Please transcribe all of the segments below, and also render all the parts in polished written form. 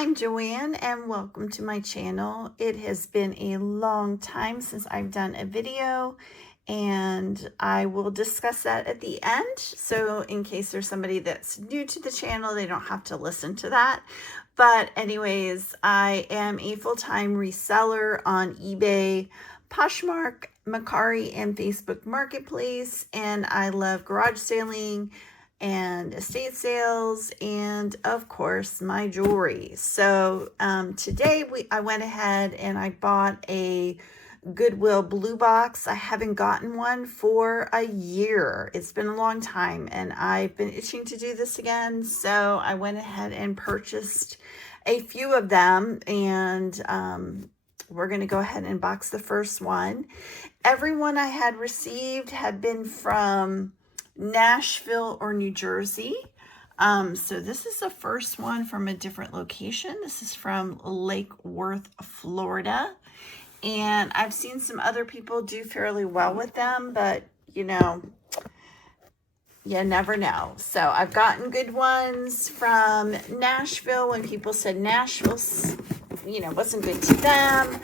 I'm Joanne and welcome to my channel. It has been a long time since I've done a video and I will discuss that at the end. So in case there's somebody that's new to the channel, they don't have to listen to that. But anyways, I am a full-time reseller on eBay, Poshmark, Mercari, and Facebook Marketplace. And I love garage selling and estate sales, and of course my jewelry. So today I went ahead and I bought a Goodwill blue box. I haven't gotten one for a year. It's been a long time and I've been itching to do this again. So I went ahead and purchased a few of them, and we're going to go ahead and box the first one. Every one I had received had been from Nashville or New Jersey. So this is the first one from a different location. This is from Lake Worth, Florida. And I've seen some other people do fairly well with them, but you know, you never know. So I've gotten good ones from Nashville when people said Nashville, you know, wasn't good to them.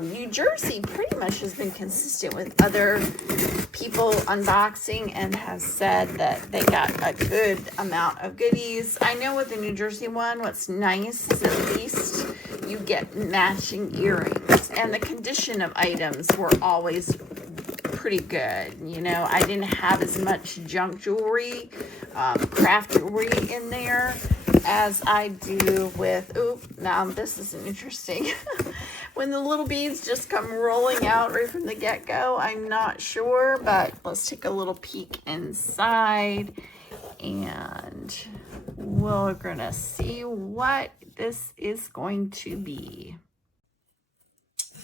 New Jersey pretty much has been consistent with other people unboxing and has said that they got a good amount of goodies. I know with the New Jersey one, what's nice is at least you get matching earrings, and the condition of items were always pretty good. You know, I didn't have as much junk jewelry, craft jewelry in there as I do with, now this isn't interesting. When the little beads just come rolling out right from the get-go, I'm not sure, but let's take a little peek inside and we're gonna see what this is going to be.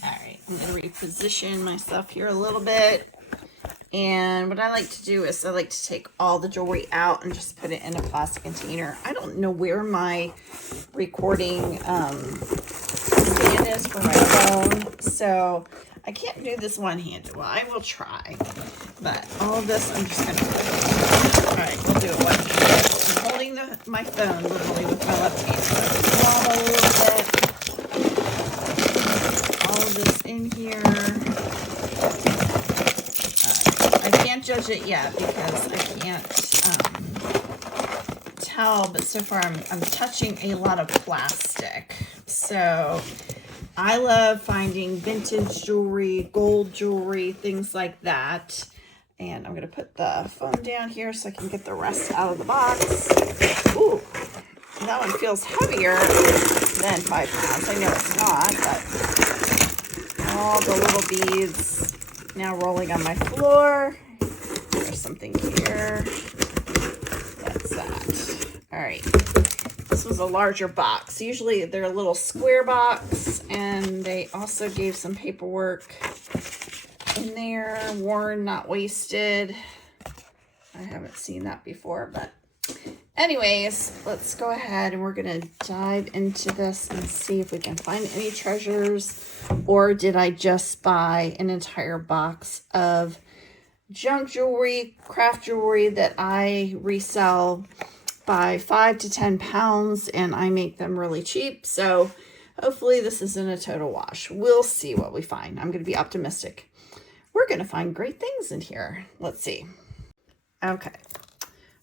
All right, I'm gonna reposition myself here a little bit. And what I like to do is I like to take all the jewelry out and just put it in a plastic container. I don't know where my recording stand is for my phone, so I can't do this one-handed. Well, I will try, but all of this I'm just gonna put. All right, we'll do it one-handed. I'm holding my phone literally with my left hand. So a little bit. All of this in here. I can't judge it yet because I can't tell, but so far I'm touching a lot of plastic. So I love finding vintage jewelry, gold jewelry, things like that. And I'm going to put the phone down here so I can get the rest out of the box. Ooh, that one feels heavier than 5 pounds. I know it's not, but all the little beads now rolling on my floor. There's something here. That's that. All right. This was a larger box. Usually they're a little square box, and they also gave some paperwork in there. Worn, not wasted. I haven't seen that before, but anyways, let's go ahead and we're going to dive into this and see if we can find any treasures, or did I just buy an entire box of junk jewelry, craft jewelry that I resell by 5 to 10 pounds and I make them really cheap. So hopefully this isn't a total wash. We'll see what we find. I'm going to be optimistic. We're going to find great things in here. Let's see. Okay.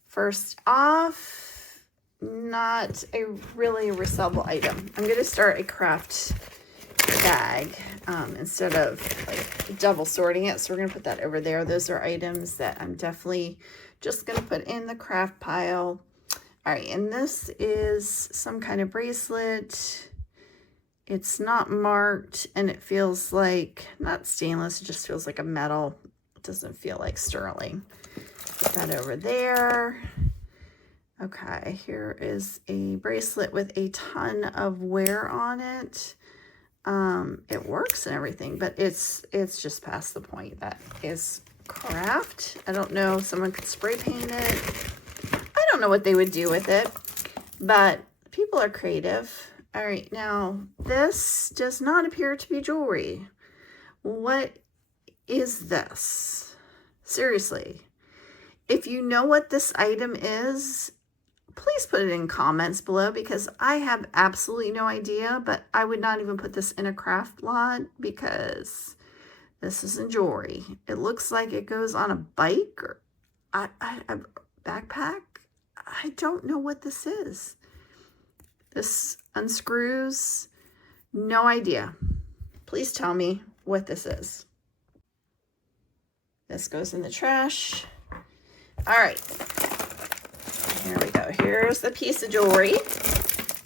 First off, not a really resellable item. I'm going to start a craft bag instead of like double sorting it. So we're going to put that over there. Those are items that I'm definitely just going to put in the craft pile. All right, and this is some kind of bracelet. It's not marked, and it feels like, not stainless, it just feels like a metal. It doesn't feel like sterling. Put that over there. Okay, here is a bracelet with a ton of wear on it. It works and everything, but it's just past the point. That is craft. I don't know, someone could spray paint it. I don't know what they would do with it, but people are creative. All right, now this does not appear to be jewelry. What is this? Seriously, if you know what this item is, please put it in comments below, because I have absolutely no idea, but I would not even put this in a craft lot because this isn't jewelry. It looks like it goes on a bike or a backpack. I don't know what this is. This unscrews. No idea. Please tell me what this is. This goes in the trash. All right. Here we go. Here's the piece of jewelry.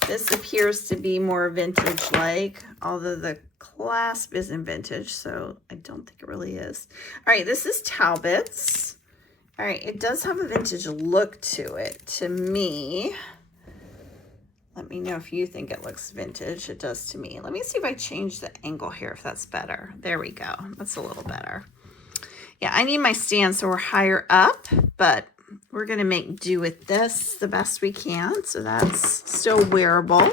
This appears to be more vintage-like, although the clasp isn't vintage, so I don't think it really is. All right, this is Talbot's. All right, it does have a vintage look to it, to me. Let me know if you think it looks vintage. It does to me. Let me see if I change the angle here, if that's better. There we go. That's a little better. Yeah, I need my stand so we're higher up, but we're going to make do with this the best we can. So that's still wearable.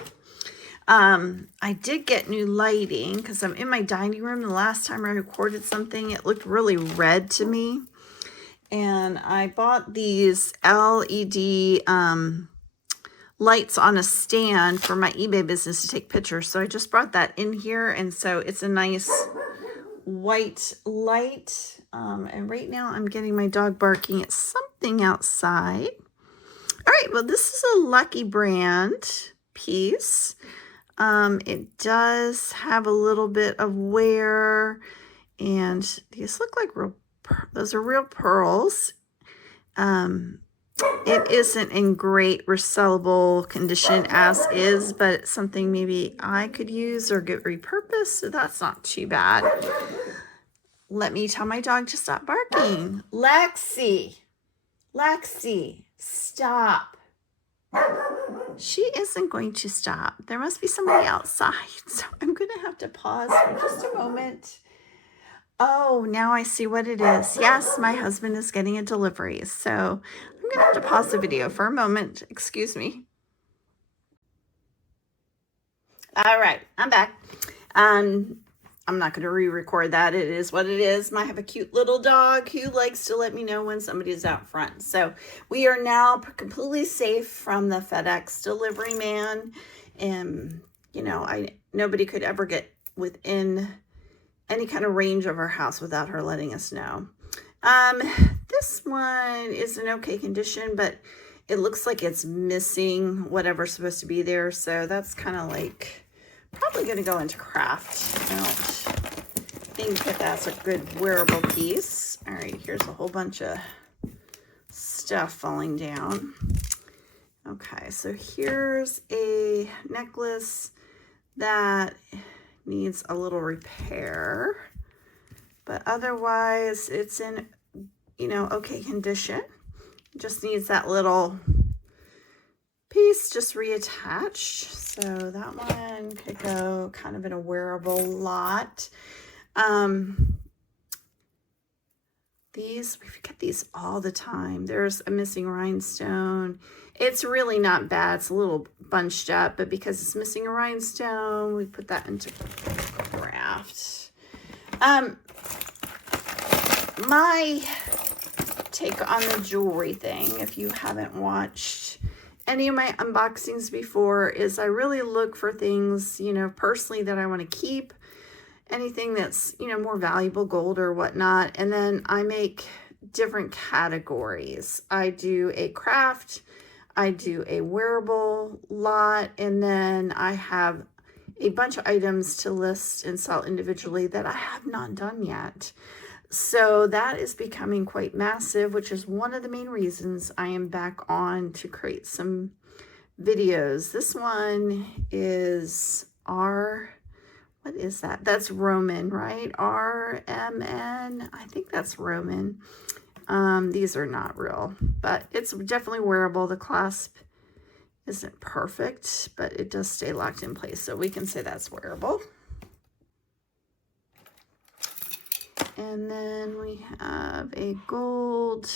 I did get new lighting because I'm in my dining room. The last time I recorded something, it looked really red to me. And I bought these LED lights on a stand for my eBay business to take pictures. So I just brought that in here. And so it's a nice white light. And right now I'm getting my dog barking at something outside. All right, well, this is a Lucky Brand piece. It does have a little bit of wear, and these look like real, those are real pearls. It isn't in great resellable condition as is, but it's something maybe I could use or get repurposed, so that's not too bad. Let me tell my dog to stop barking. Lexi, stop. She isn't going to stop. There must be somebody outside, so I'm going to have to pause for just a moment. Oh, now I see what it is. Yes, my husband is getting a delivery, so I'm going to have to pause the video for a moment. Excuse me. All right, I'm back. I'm not going to re-record that. It is what it is. I have a cute little dog who likes to let me know when somebody's out front. So we are now completely safe from the FedEx delivery man. And, you know, nobody could ever get within any kind of range of our house without her letting us know. This one is in okay condition, but it looks like it's missing whatever's supposed to be there. So that's kind of like probably going to go into craft. I don't think that that's a good wearable piece. All right, here's a whole bunch of stuff falling down. Okay, so here's a necklace that needs a little repair, but otherwise it's in, you know, okay condition. Just needs that little piece just reattached. So that one could go kind of in a wearable lot. We get these all the time. There's a missing rhinestone. It's really not bad. It's a little bunched up, but because it's missing a rhinestone, we put that into craft. My take on the jewelry thing, if you haven't watched any of my unboxings before, is I really look for things, you know, personally that I want to keep, anything that's, you know, more valuable, gold or whatnot. And then I make different categories. I do a craft, I do a wearable lot, and then I have a bunch of items to list and sell individually that I have not done yet. So that is becoming quite massive, which is one of the main reasons I am back on to create some videos. This one is what is that? That's Roman, right? RMN. I think that's Roman. These are not real, but it's definitely wearable. The clasp isn't perfect, but it does stay locked in place, so we can say that's wearable. And then we have a gold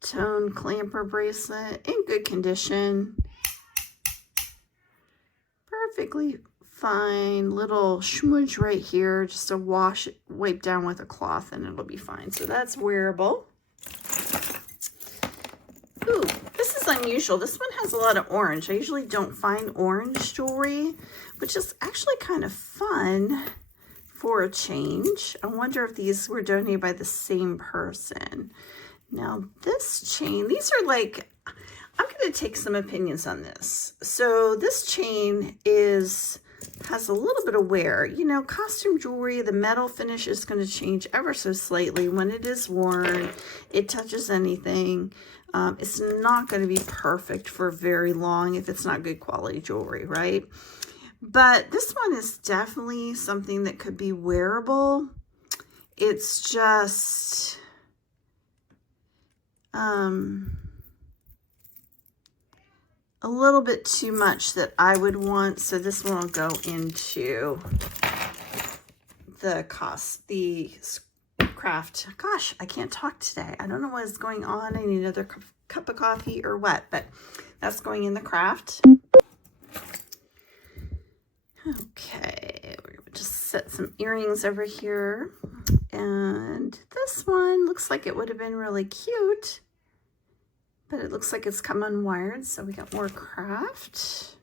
tone clamper bracelet in good condition. Perfectly fine. Little schmooge right here, just to wipe down with a cloth and it'll be fine. So that's wearable. Ooh, this is unusual. This one has a lot of orange. I usually don't find orange jewelry, which is actually kind of fun for a change. I wonder if these were donated by the same person. Now this chain, these are like, I'm going to take some opinions on this. So this chain has a little bit of wear. You know, costume jewelry, the metal finish is going to change ever so slightly when it is worn. It touches anything. It's not going to be perfect for very long if it's not good quality jewelry, right? But this one is definitely something that could be wearable. It's just a little bit too much that I would want. So this one will go into the craft. Gosh, I can't talk today. I don't know what is going on. I need another cup of coffee or what, but that's going in the craft. Okay, we're gonna just set some earrings over here. And this one looks like it would have been really cute, but it looks like it's come unwired, so we got more craft.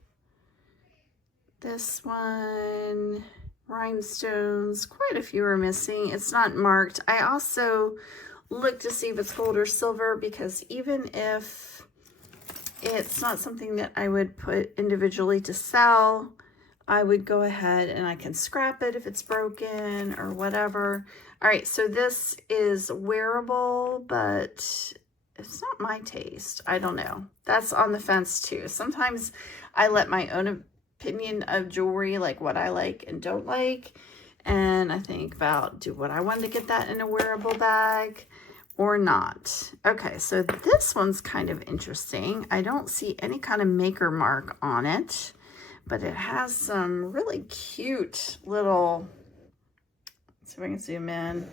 This one, rhinestones, quite a few are missing. It's not marked. I also look to see if it's gold or silver, because even if it's not something that I would put individually to sell, I would go ahead and I can scrap it if it's broken or whatever. All right, so this is wearable, but it's not my taste. I don't know. That's on the fence too. Sometimes I let my own opinion of jewelry, like what I like and don't like, and I think about, would I want to get that in a wearable bag or not? Okay, so this one's kind of interesting. I don't see any kind of maker mark on it, but it has some really cute little, let's see if I can zoom in,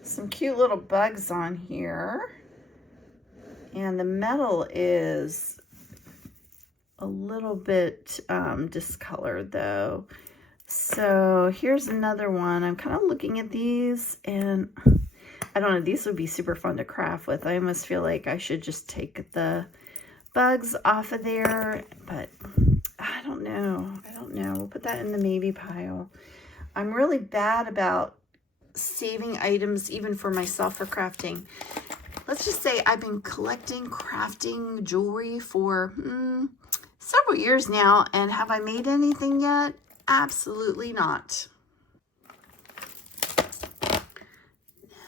some cute little bugs on here. And the metal is a little bit discolored though. So here's another one. I'm kind of looking at these, and I don't know, these would be super fun to craft with. I almost feel like I should just take the bugs off of there, but I don't know. We'll put that in the maybe pile. I'm really bad about saving items even for myself for crafting. Let's just say I've been collecting crafting jewelry for several years now, and have I made anything yet? Absolutely not.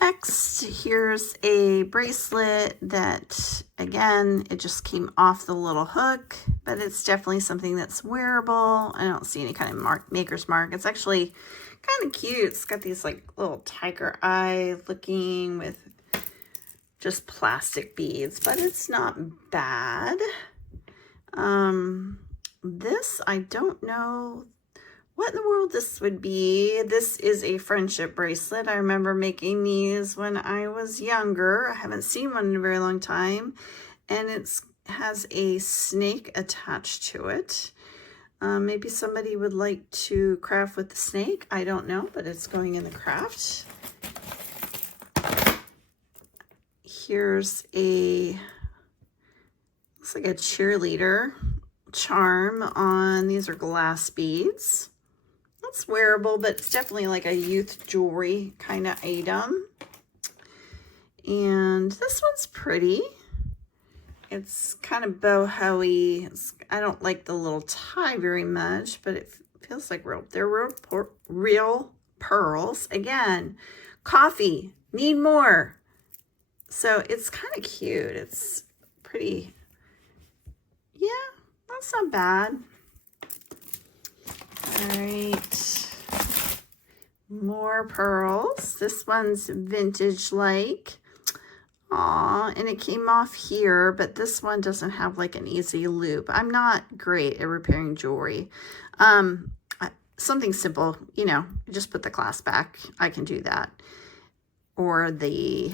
Next, here's a bracelet that, again, it just came off the little hook, but it's definitely something that's wearable. I don't see any kind of maker's mark. It's actually kind of cute. It's got these like little tiger eye looking with just plastic beads, but it's not bad. This, I don't know what in the world this would be. This is a friendship bracelet. I remember making these when I was younger. I haven't seen one in a very long time, and it has a snake attached to it. Maybe somebody would like to craft with the snake. I don't know, but it's going in the craft. Here's a, looks like a cheerleader charm on, these are glass beads. It's wearable, but it's definitely like a youth jewelry kind of item. And this one's pretty. It's kind of boho-y. I don't like the little tie very much, but it feels like they're real pearls. Again, coffee, need more. So it's kind of cute. It's pretty, yeah, that's not bad. All right, more pearls. This one's vintage-like. Aw, and it came off here, but this one doesn't have like an easy loop. I'm not great at repairing jewelry. Something simple, you know, just put the clasp back. I can do that. Or the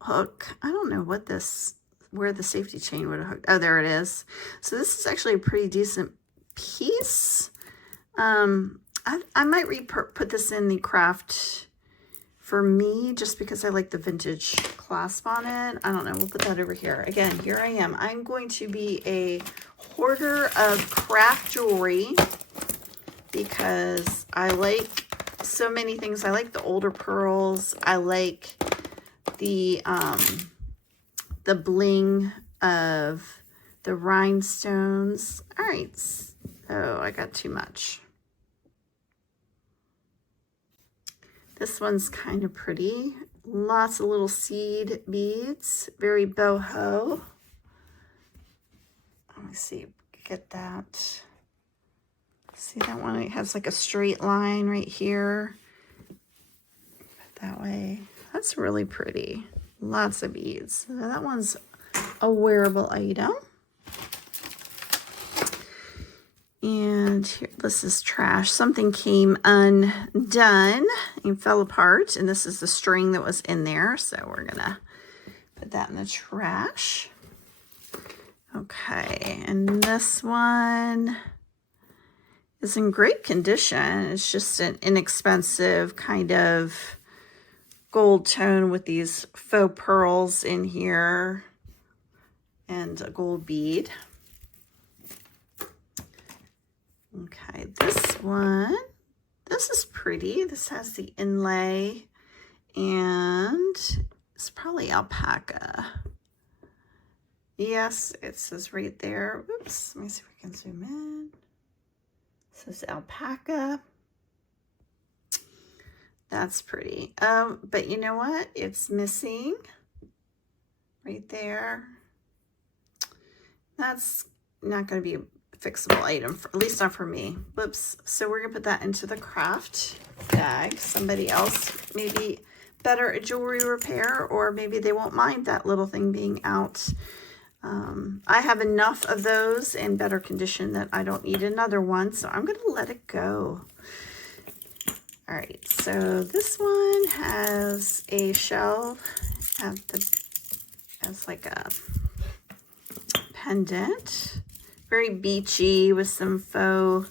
hook. I don't know what this, where the safety chain would have hooked. Oh, there it is. So this is actually a pretty decent piece. I might put this in the craft for me, just because I like the vintage clasp on it. I don't know. We'll put that over here. Again, here I am. I'm going to be a hoarder of craft jewelry because I like so many things. I like the older pearls. I like the bling of the rhinestones. All right. Oh, I got too much. This one's kind of pretty. Lots of little seed beads. Very boho. Let me see. Get that. See that one? It has like a straight line right here. That way. That's really pretty. Lots of beads. So that one's a wearable item. And here, this is trash. Something came undone and fell apart. And this is the string that was in there. So we're going to put that in the trash. Okay. And this one is in great condition. It's just an inexpensive kind of gold tone with these faux pearls in here and a gold bead. Okay, this one, this is pretty. This has the inlay and it's probably alpaca. Yes, it says right there. Oops, let me see if we can zoom in. It says alpaca. That's pretty. But you know what? It's missing right there. That's not going to be a fixable item, at least not for me. Whoops. So we're gonna put that into the craft bag. Somebody else, maybe better at jewelry repair, or maybe they won't mind that little thing being out. I have enough of those in better condition that I don't need another one, so I'm gonna let it go. All right, so this one has a shell at as like a pendant. Very beachy with some faux,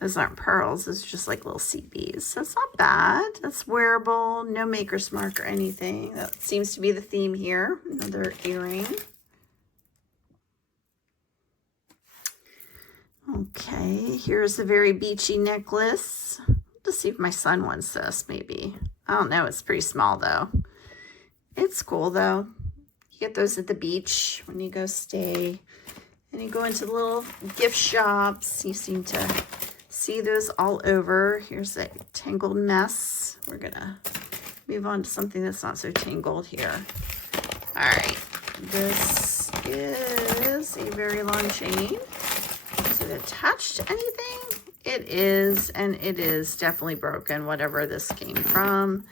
those aren't pearls, it's just like little seed beads. That's not bad. That's wearable, no maker's mark or anything. That seems to be the theme here. Another earring. Okay, here's a very beachy necklace. Let's see if my son wants this, maybe. I don't know, it's pretty small though. It's cool though. You get those at the beach when you go stay. And you go into the little gift shops. You seem to see those all over. Here's a tangled mess. We're going to move on to something that's not so tangled here. All right. This is a very long chain. Is it attached to anything? It is, and it is definitely broken, whatever this came from.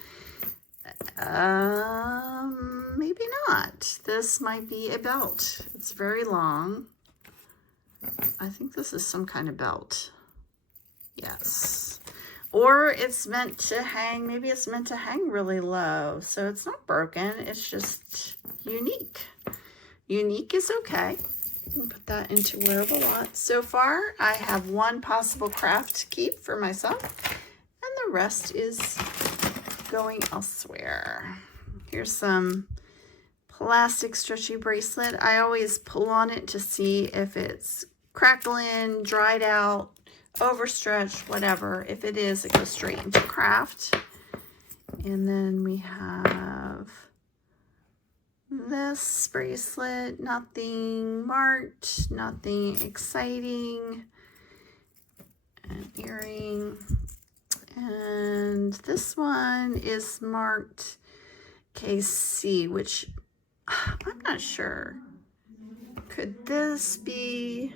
Maybe not. This might be a belt. It's very long. I think this is some kind of belt. Yes. Or it's meant to hang, maybe it's meant to hang really low. So it's not broken, it's just unique. Unique is okay. We'll put that into wearable lot. So far, I have one possible craft to keep for myself, and the rest is going elsewhere. Here's some plastic stretchy bracelet. I always pull on it to see if it's crackling, dried out, overstretched, whatever. If it is, it goes straight into craft. And then we have this bracelet, nothing marked, nothing exciting. An earring. And this one is marked KC, which I'm not sure. Could this be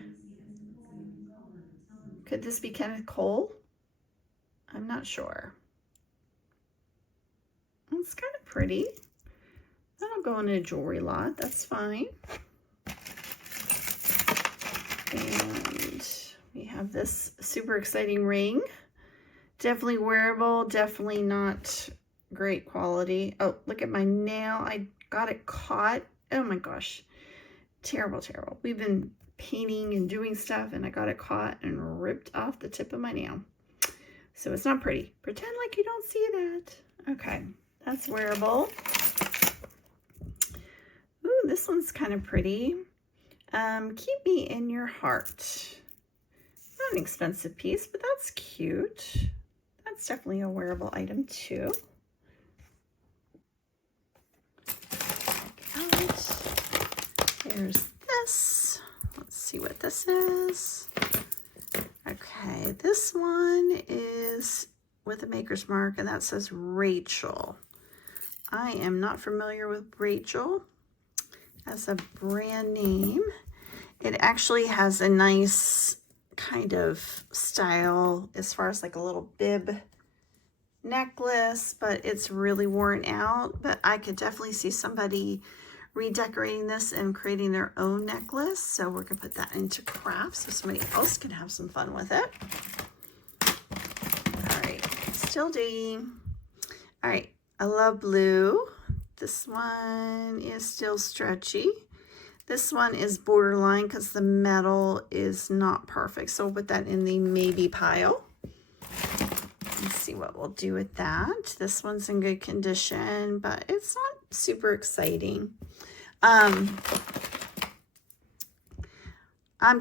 Kenneth Cole? I'm not sure. It's kind of pretty. That'll go in a jewelry lot. That's fine. And we have this super exciting ring. Definitely wearable. Definitely not great quality. Oh, look at my nail. I got it caught. Oh my gosh. Terrible, terrible. We've been painting and doing stuff, and I got it caught and ripped off the tip of my nail. So it's not pretty. Pretend like you don't see that. Okay. That's wearable. Ooh, this one's kind of pretty. Keep me in your heart. Not an expensive piece, but that's cute. That's definitely a wearable item too. Here's this. Let's see what this is. Okay, this one is with a maker's mark, and that says Rachel. I am not familiar with Rachel as a brand name. It actually has a nice kind of style as far as like a little bib necklace, but it's really worn out. But I could definitely see somebody redecorating this and creating their own necklace. So we're gonna put that into craft so somebody else can have some fun with it. All right, still digging. All right, I love blue. This one is still stretchy. This one is borderline because the metal is not perfect. So we'll put that in the maybe pile. Let's see what we'll do with that. This one's in good condition, but it's not super exciting. I'm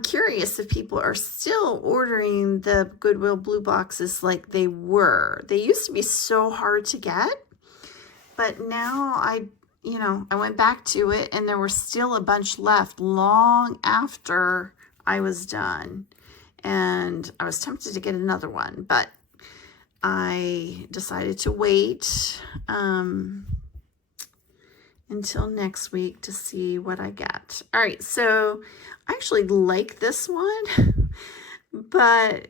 curious if people are still ordering the Goodwill blue boxes like they were. They used to be so hard to get, but now I went back to it and there were still a bunch left long after I was done. And I was tempted to get another one, but I decided to wait until next week to see what I get. All right, so I actually like this one, but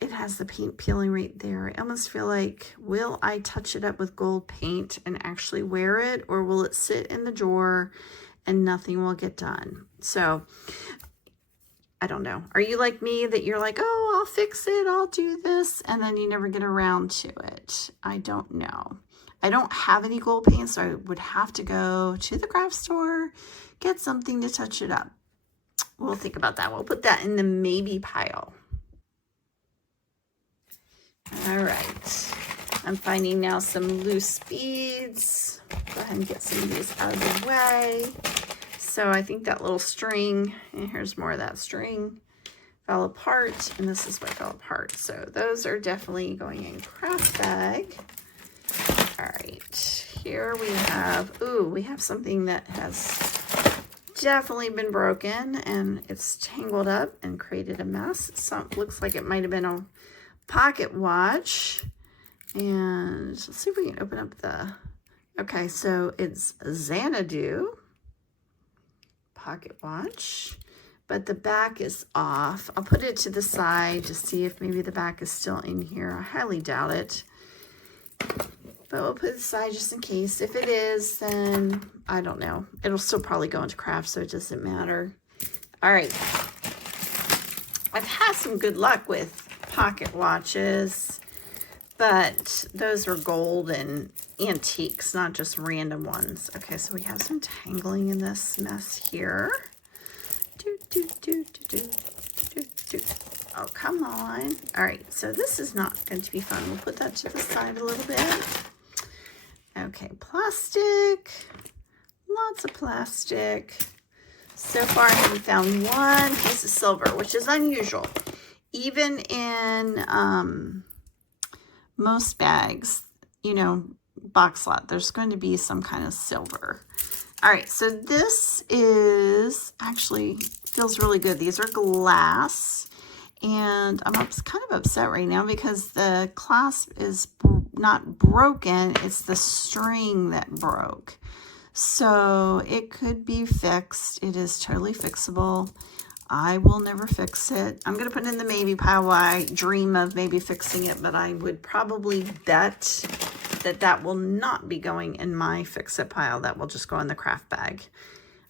it has the paint peeling right there. I almost feel like, will I touch it up with gold paint and actually wear it, or will it sit in the drawer and nothing will get done? So I don't know. Are you like me that you're like, oh, I'll fix it, I'll do this, and then you never get around to it? I don't know. I don't have any gold paint, so I would have to go to the craft store, get something to touch it up. We'll think about that. We'll put that in the maybe pile. All right. I'm finding now some loose beads. Go ahead and get some of these out of the way. So I think that little string, and here's more of that string, fell apart, and this is what fell apart. So those are definitely going in craft bag. All right, here we have, we have something that has definitely been broken, and it's tangled up and created a mess. Looks like it might have been a pocket watch. And let's see if we can open up the, okay, so it's Xanadu pocket watch, but the back is off. I'll put it to the side to see if maybe the back is still in here. I highly doubt it, but we'll put it aside just in case. If it is, then I don't know. It'll still probably go into craft, so it doesn't matter. All right. I've had some good luck with pocket watches, but those are gold and antiques, not just random ones. Okay, so we have some tangling in this mess here. Oh, come on. All right, so this is not going to be fun. We'll put that to the side a little bit. Okay, plastic. Lots of plastic. So far, I haven't found one piece of silver, which is unusual. Even in most bags, box lot, there's going to be some kind of silver. All right, so this is actually feels really good. These are glass, and I'm kind of upset right now because the clasp is not broken. It's the string that broke. So it could be fixed. It is totally fixable. I will never fix it. I'm going to put it in the maybe pile. I dream of maybe fixing it, but I would probably bet that that will not be going in my fix-it pile. That will just go in the craft bag.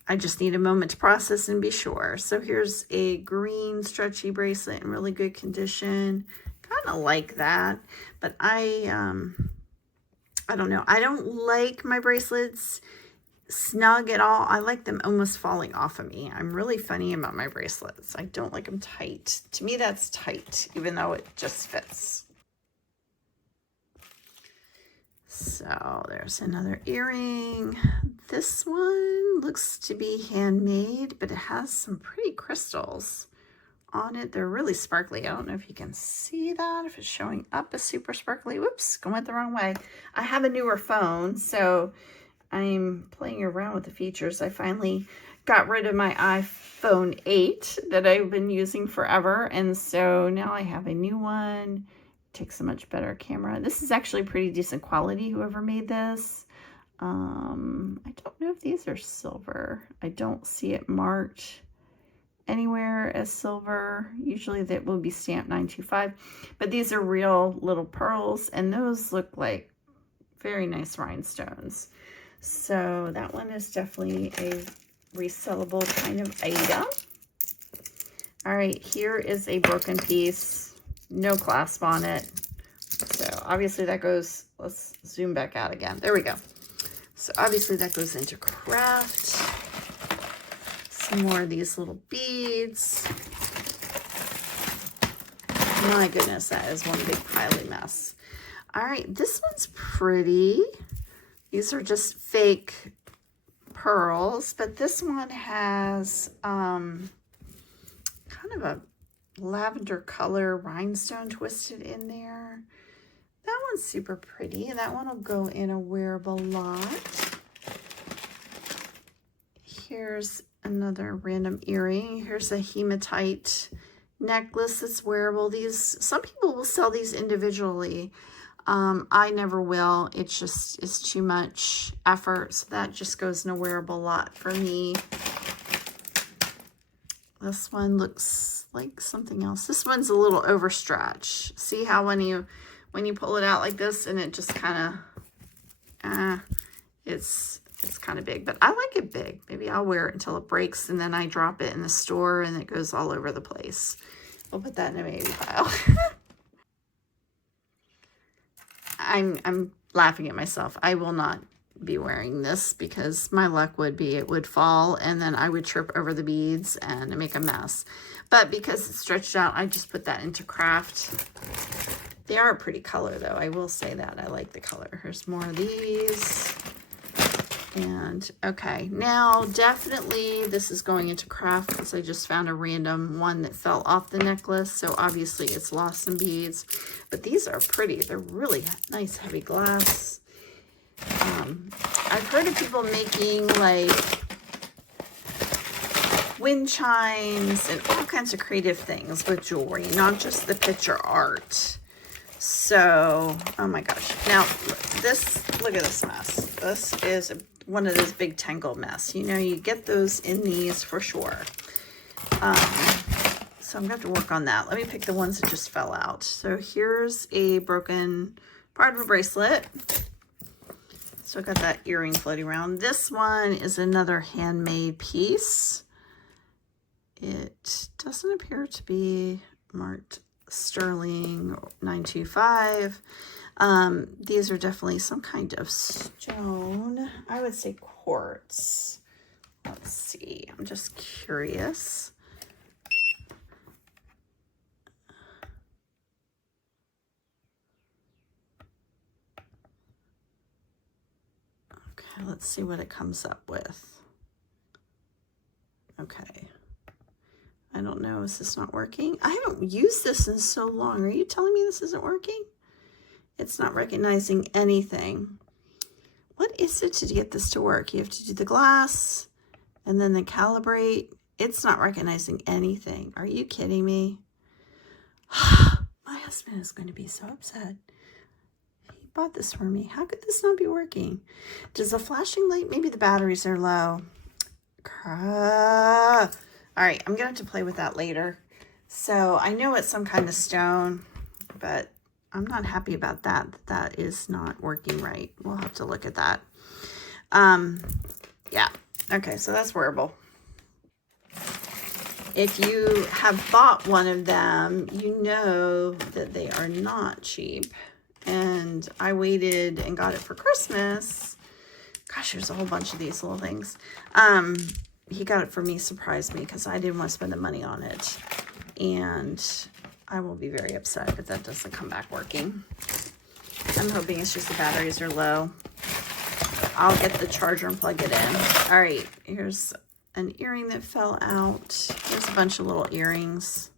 I just need a moment to process and be sure. So here's a green stretchy bracelet in really good condition. Kind of like that, but I don't know. I don't like my bracelets snug at all. I like them almost falling off of me. I'm really funny about my bracelets. I don't like them tight. To me, that's tight, even though it just fits. So there's another earring. This one looks to be handmade, but it has some pretty crystals on it. They're really sparkly. I don't know if you can see that, if it's showing up as super sparkly. Whoops, going the wrong way. I have a newer phone, so I'm playing around with the features. I finally got rid of my iPhone 8 that I've been using forever, and so now I have a new one. Takes a much better camera. This is actually pretty decent quality, whoever made this. I don't know if these are silver. I don't see it marked anywhere as silver. Usually that will be stamped 925, but these are real little pearls, and those look like very nice rhinestones. So that one is definitely a resellable kind of item. All right, here is a broken piece. No clasp on it. So obviously that goes, let's zoom back out again. There we go. So obviously that goes into craft. Some more of these little beads. My goodness, that is one big piley mess. All right, this one's pretty. These are just fake pearls, but this one has kind of a lavender color rhinestone twisted in there. That one's super pretty. That one will go in a wearable lot. Here's another random earring. Here's a hematite necklace that's wearable. These, some people will sell these individually. I never will. It's just, it's too much effort. So that just goes in a wearable lot for me. This one looks like something else. This one's a little overstretched. See how when you pull it out like this and it just kind of, it's kind of big, but I like it big. Maybe I'll wear it until it breaks and then I drop it in the store and it goes all over the place. I'll put that in a maybe pile. I'm laughing at myself. I will not be wearing this because my luck would be it would fall and then I would trip over the beads and make a mess. But because it's stretched out, I just put that into craft. They are a pretty color though. I will say that. I like the color. Here's more of these. And okay, now definitely this is going into craft because I just found a random one that fell off the necklace. So obviously it's lost some beads, but these are pretty. They're really nice, heavy glass. I've heard of people making like wind chimes and all kinds of creative things with jewelry, not just the picture art. So, oh my gosh. Now this, look at this mess. This is one of those big tangle mess. You know, you get those in these for sure. So I'm gonna have to work on that. Let me pick the ones that just fell out. So here's a broken part of a bracelet. So I got that earring floating around. This one is another handmade piece. It doesn't appear to be marked sterling 925. These are definitely some kind of stone. I would say quartz. Let's see. I'm just curious. Okay, let's see what it comes up with. Okay. I don't know. Is this not working? I haven't used this in so long. Are you telling me this isn't working? It's not recognizing anything. What is it to get this to work? You have to do the glass and then the calibrate. It's not recognizing anything. Are you kidding me? My husband is going to be so upset. He bought this for me. How could this not be working? Does the flashing light, maybe the batteries are low. All right, I'm gonna have to play with that later. So I know it's some kind of stone, but I'm not happy about that. That is not working right. We'll have to look at that. Yeah, okay, so that's wearable. If you have bought one of them, you know that they are not cheap. And I waited and got it for Christmas. Gosh, there's a whole bunch of these little things. He got it for me, surprised me, because I didn't want to spend the money on it. And I will be very upset if that doesn't come back working. I'm hoping it's just the batteries are low. I'll get the charger and plug it in. All right, here's an earring that fell out. There's a bunch of little earrings.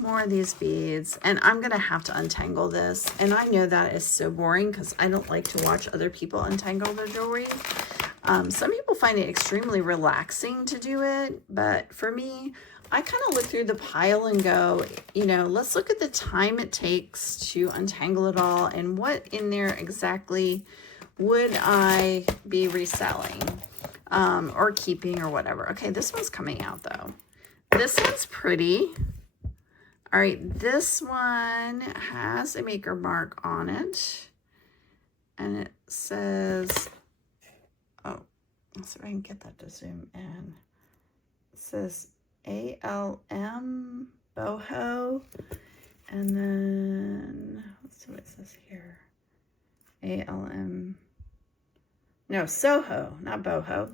More of these beads. And I'm going to have to untangle this. And I know that is so boring because I don't like to watch other people untangle their jewelry. Some people find it extremely relaxing to do it. But for me, I kind of look through the pile and go, you know, let's look at the time it takes to untangle it all and what in there exactly would I be reselling or keeping or whatever. Okay, this one's coming out though. This one's pretty. All right, this one has a maker mark on it. And it says, oh, let's see if I can get that to zoom in. It says ALM boho. And then, let's see what it says here. ALM, no, Soho, not boho.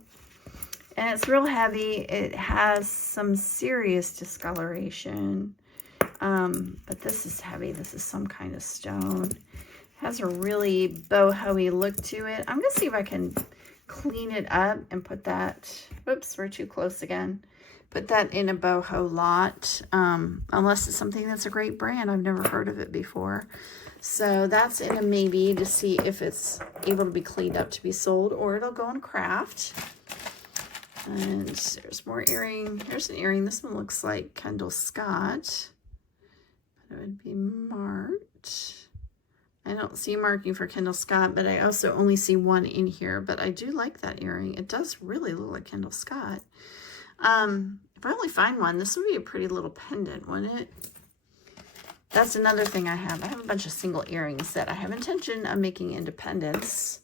And it's real heavy. It has some serious discoloration. But this is heavy. This is some kind of stone. It has a really boho-y look to it. I'm going to see if I can clean it up and put that, whoops, we're too close again. Put that in a boho lot, unless it's something that's a great brand. I've never heard of it before. So that's in a maybe to see if it's able to be cleaned up to be sold, or it'll go in craft. And there's more earring. Here's an earring. This one looks like Kendall Scott. But it would be marked. I don't see marking for Kendall Scott, but I also only see one in here. But I do like that earring. It does really look like Kendall Scott. If I only find one, this would be a pretty little pendant, wouldn't it? That's another thing I have. I have a bunch of single earrings that I have intention of making into pendants.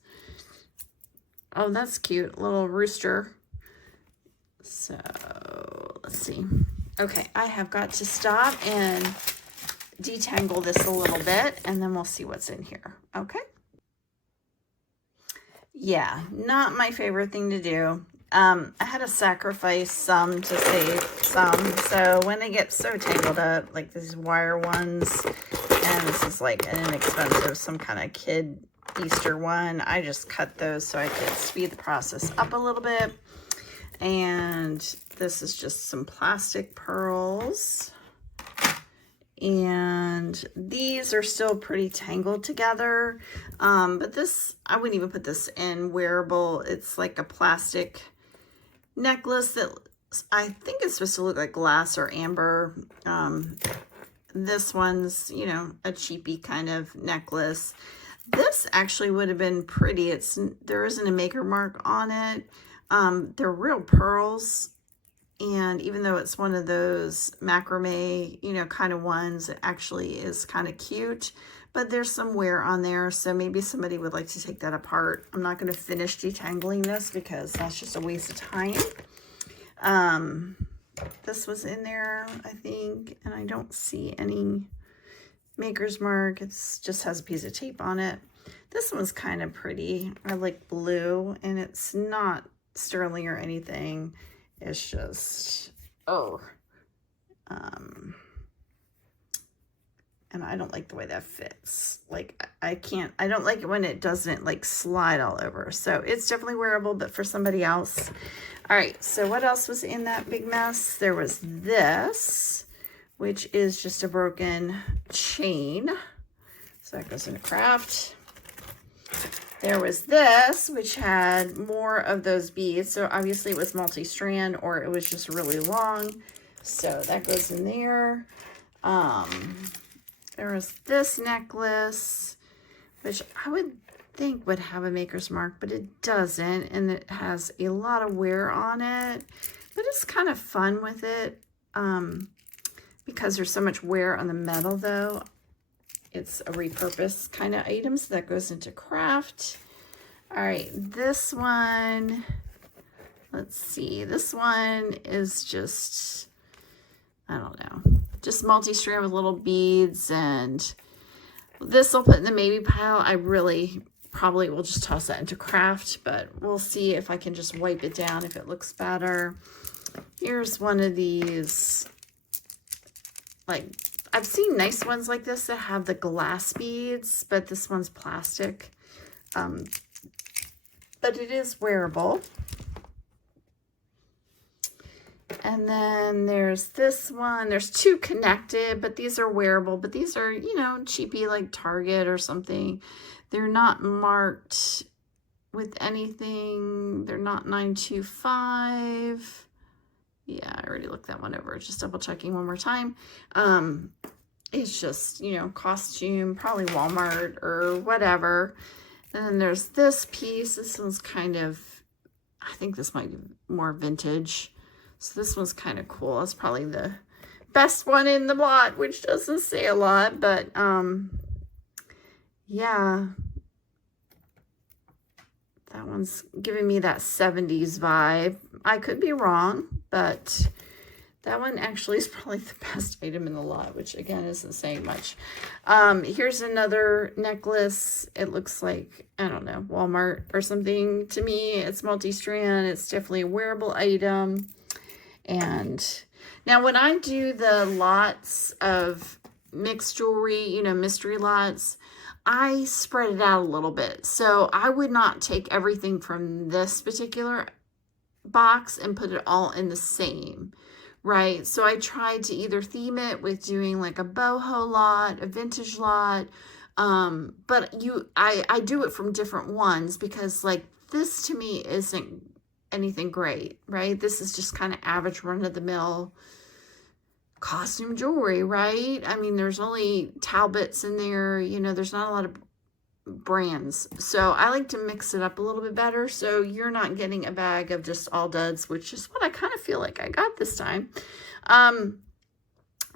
Oh, that's cute. Little rooster. So, let's see. Okay, I have got to stop and detangle this a little bit, and then we'll see what's in here. Okay? Yeah, not my favorite thing to do. I had to sacrifice some to save some. So when they get so tangled up, like these wire ones, and this is like an inexpensive, some kind of kid Easter one, I just cut those so I could speed the process up a little bit. And this is just some plastic pearls. And these are still pretty tangled together. But this, I wouldn't even put this in wearable. It's like a plastic necklace that I think it's supposed to look like glass or amber. This one's, you know, a cheapy kind of necklace. This actually would have been pretty. There isn't a maker mark on it. They're real pearls. And even though it's one of those macrame, you know, kind of ones, it actually is kind of cute. But there's some wear on there, so maybe somebody would like to take that apart. I'm not going to finish detangling this because that's just a waste of time. This was in there, I think, and I don't see any maker's mark. It just has a piece of tape on it. This one's kind of pretty. I like blue, and it's not sterling or anything. It's just, and I don't like the way that fits. Like, I don't like it when it doesn't like slide all over. So it's definitely wearable, but for somebody else. All right, so what else was in that big mess? There was this, which is just a broken chain. So that goes into craft. There was this, which had more of those beads. So obviously it was multi-strand, or it was just really long. So that goes in there. There was this necklace, which I would think would have a maker's mark, but it doesn't. And it has a lot of wear on it. But it's kind of fun with it because there's so much wear on the metal, though. It's a repurposed kind of item, so that goes into craft. All right, this one, let's see. This one is just, I don't know, just multi-strand with little beads, and this I'll put in the maybe pile. I really probably will just toss that into craft, but we'll see if I can just wipe it down if it looks better. Here's one of these, like, I've seen nice ones like this that have the glass beads, but this one's plastic. But it is wearable. And then there's this one. There's two connected, but these are wearable. But these are, you know, cheapy, like Target or something. They're not marked with anything. They're not 925. Yeah, I already looked that one over. Just double checking one more time. It's just, you know, costume, probably Walmart or whatever. And then there's this piece. This one's kind of, I think this might be more vintage. So this one's kind of cool. It's probably the best one in the lot, which doesn't say a lot, but yeah. That one's giving me that 70s vibe. I could be wrong, but that one actually is probably the best item in the lot, which again isn't saying much. Here's another necklace. It looks like, I don't know, Walmart or something to me. It's multi-strand. It's definitely a wearable item. And now when I do the lots of mixed jewelry, you know, mystery lots, I spread it out a little bit. So I would not take everything from this particular box and put it all in the same, right? So I tried to either theme it with doing like a boho lot, a vintage lot, but I do it from different ones because like this to me isn't anything great, right? This is just kind of average run-of-the-mill costume jewelry, right? I mean, there's only Talbots in there, you know, there's not a lot of brands. So I like to mix it up a little bit better so you're not getting a bag of just all duds, which is what I kind of feel like I got this time. I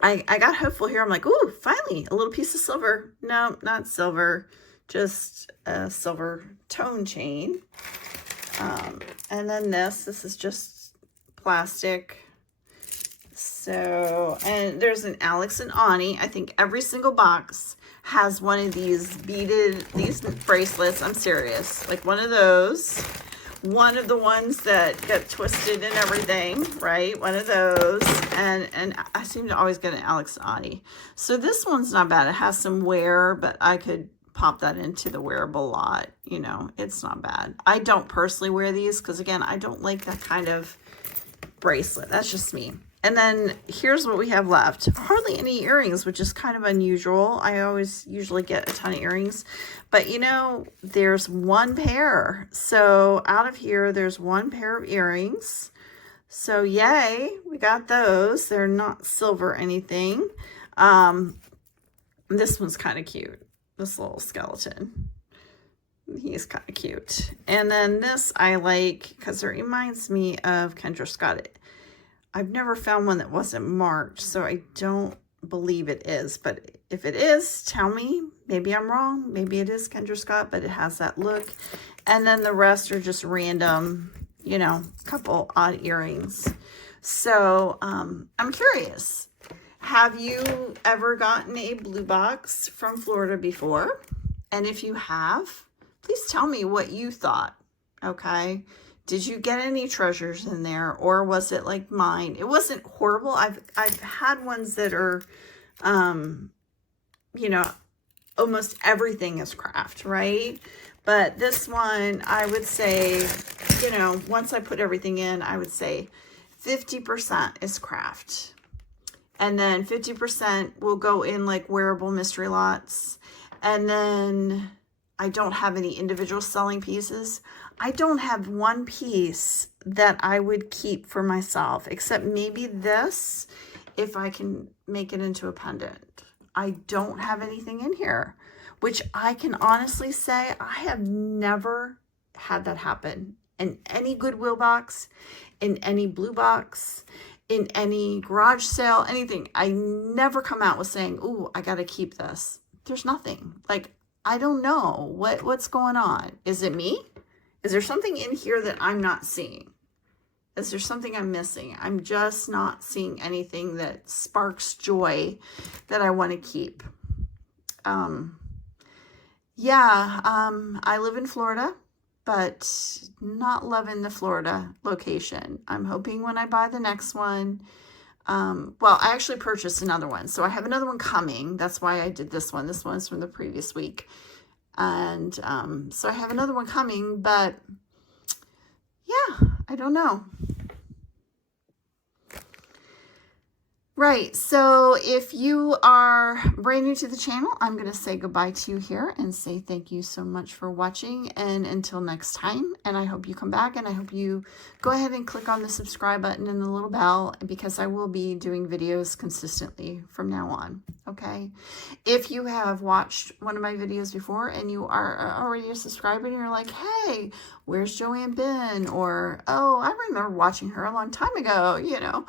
got hopeful here. I'm like, ooh, finally, a little piece of silver. No, not silver, just a silver tone chain. And then this is just plastic. So, and there's an Alex and Ani. I think every single box has one of these beaded, these bracelets. I'm serious. Like one of those. One of the ones that get twisted and everything, right? One of those. And I seem to always get an Alex and Ani. So this one's not bad. It has some wear, but I could pop that into the wearable lot. You know, it's not bad. I don't personally wear these because, again, I don't like that kind of bracelet. That's just me. And then here's what we have left. Hardly any earrings, which is kind of unusual. I always usually get a ton of earrings. But, you know, there's one pair. So out of here, there's one pair of earrings. So yay, we got those. They're not silver or anything. This one's kind of cute. This little skeleton. He's kind of cute. And then this I like because it reminds me of Kendra Scott. I've never found one that wasn't marked, so I don't believe it is. But if it is, tell me. Maybe I'm wrong. Maybe it is Kendra Scott, but it has that look. And then the rest are just random, you know, couple odd earrings. So I'm curious. Have you ever gotten a blue box from Florida before? And if you have, please tell me what you thought, okay? Did you get any treasures in there, or was it like mine? It wasn't horrible. I've had ones that are, you know, almost everything is craft, right? But this one, I would say, you know, once I put everything in, I would say 50% is craft. And then 50% will go in like wearable mystery lots. And then I don't have any individual selling pieces. I don't have one piece that I would keep for myself, except maybe this, if I can make it into a pendant. I don't have anything in here, which I can honestly say I have never had that happen in any Goodwill box, in any blue box, in any garage sale, anything. I never come out with saying, ooh, I got to keep this. There's nothing. Like, I don't know what's going on. Is it me? Is there something in here that I'm not seeing? Is there something I'm missing? I'm just not seeing anything that sparks joy that I want to keep. I live in Florida, but not loving the Florida location. I'm hoping when I buy the next one, well, I actually purchased another one. So I have another one coming. That's why I did this one. This one's from the previous week. And so I have another one coming, but yeah, I don't know. Right, so if you are brand new to the channel, I'm going to say goodbye to you here and say thank you so much for watching, and until next time, and I hope you come back, and I hope you go ahead and click on the subscribe button and the little bell, because I will be doing videos consistently from now on, okay? If you have watched one of my videos before and you are already a subscriber and you're like, hey, where's Joanne been? Or, oh, I remember watching her a long time ago, you know,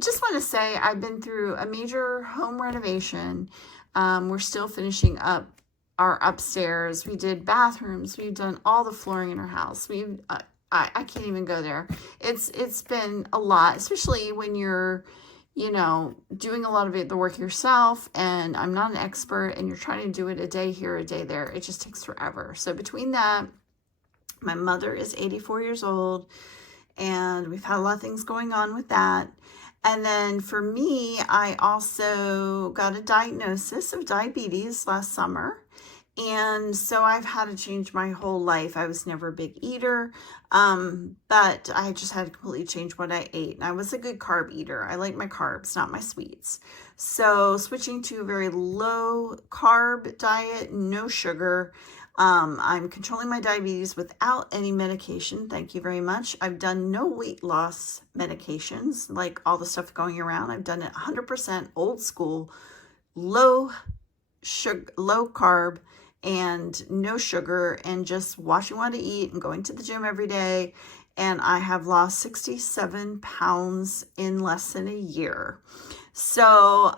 just want to say I've been through a major home renovation. We're still finishing up our upstairs. We did bathrooms. We've done all the flooring in our house. I can't even go there. It's been a lot, especially when you're, you know, doing a lot of the work yourself, and I'm not an expert, and you're trying to do it a day here, a day there. It just takes forever. So between that, my mother is 84 years old, and we've had a lot of things going on with that. And then for me, I also got a diagnosis of diabetes last summer. And so I've had to change my whole life. I was never a big eater, but I just had to completely change what I ate. And I was a good carb eater. I like my carbs, not my sweets. So switching to a very low carb diet, no sugar. I'm controlling my diabetes without any medication. Thank you very much. I've done no weight loss medications, like all the stuff going around. I've done it 100% old school, low sugar, low carb, and no sugar, and just watching what I eat and going to the gym every day. And I have lost 67 pounds in less than a year. So,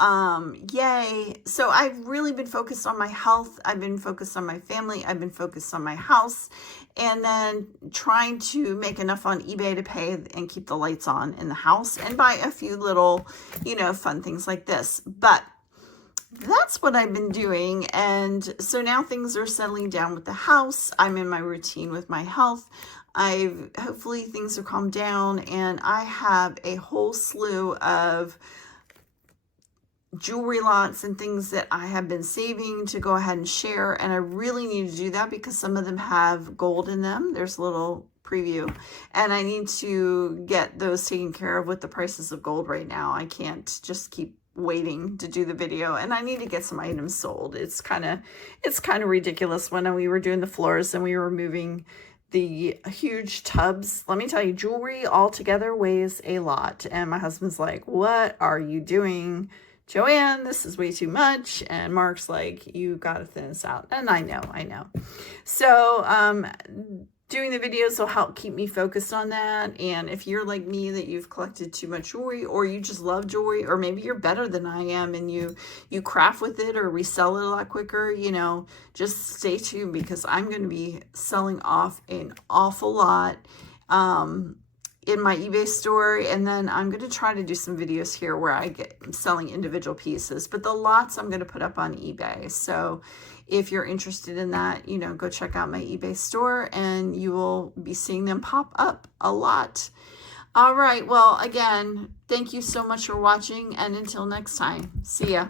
yay. So I've really been focused on my health. I've been focused on my family. I've been focused on my house, and then trying to make enough on eBay to pay and keep the lights on in the house and buy a few little, you know, fun things like this. But that's what I've been doing. And so now things are settling down with the house. I'm in my routine with my health. Hopefully things are calmed down, and I have a whole slew of jewelry lots and things that I have been saving to go ahead and share. And I really need to do that because some of them have gold in them. There's a little preview, and I need to get those taken care of with the prices of gold right now. I can't just keep waiting to do the video, and I need to get some items sold. It's kind of ridiculous. When we were doing the floors and we were moving the huge tubs, let me tell you, jewelry altogether weighs a lot. And my husband's like, what are you doing, Joanne? This is way too much. And Mark's like, you gotta thin this out. And I know. So doing the videos will help keep me focused on that. And if you're like me, that you've collected too much jewelry, or you just love jewelry, or maybe you're better than I am and you craft with it or resell it a lot quicker, you know, just stay tuned, because I'm going to be selling off an awful lot in my eBay store. And then I'm going to try to do some videos here where I'm selling individual pieces, but the lots I'm going to put up on eBay. So if you're interested in that, you know, go check out my eBay store, and you will be seeing them pop up a lot. All right. Well, again, thank you so much for watching, and until next time, see ya.